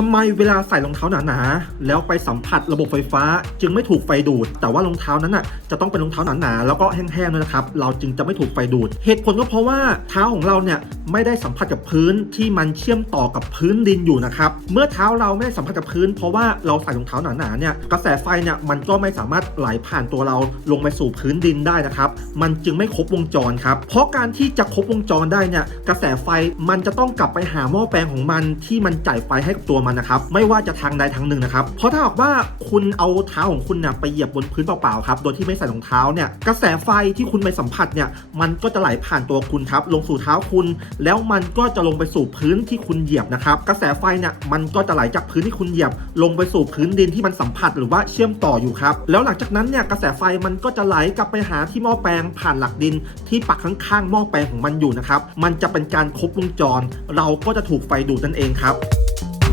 ทำไมเวลาใส่รองเท้าหนาๆ แล้วไปสัมผัสระบบไฟฟ้า จึงไม่ถูกไฟดูด แต่ว่ารองเท้านั้นน่ะจะต้องเป็นรองเท้าหนาๆ แล้วก็แห้งๆด้วยนะครับ เราจึงจะไม่ถูกไฟดูด เหตุผลก็เพราะว่าเท้าของเราเนี่ยไม่ได้สัมผัสกับพื้นที่มันเชื่อมต่อกับพื้นดินอยู่นะครับ เมื่อเท้าเราไม่ได้สัมผัสกับพื้น เพราะว่าเราใส่รองเท้าหนาๆ เนี่ย กระแสไฟเนี่ยมันก็ไม่สามารถไหลผ่านตัวเราลงไปสู่พื้นดินได้นะครับ มันจึงไม่ครบวงจรครับ เพราะการที่จะครบวงจรได้เนี่ย กระแสไฟมันจะต้องกลับไปหาหม้อแปลงของมันที่มันจ่ายไฟให้กับตัวมันนะครับไม่ว่าจะทางใดทางหนึ่งนะครับเพราะถ้าหากว่าคุณเอาเท้าของคุณเนี่ยไปเหยียบบนพื้นเปล่าๆครับโดยที่ไม่ใส่รองเท้าเนี่ยกระแสไฟที่คุณไปสัมผัสเนี่ยมันก็จะไหลผ่านตัวคุณครับลงสู่เท้าคุณ แล้วมันก็จะลงไปสู่พื้นที่คุณเหยียบนะครับกระแสไฟเนี่ยมันก็จะไหลจากพื้นที่คุณเหยียบ ลงไปสู่พื้นดินที่มันสัมผัสหรือว่าเชื่อมต่ออยู่ครับแล้วหลังจากนั้นเนี่ยกระแสไฟมันก็จะไหลกลับไปหาที่หม้อแปลงผ่านหลักดิน ที่ปักข้างๆหม้อแปลงของมันอยู่นะครับมันจะเป็นการครบวงจร เราก็จะถูกไฟดูดนั่นเองครับ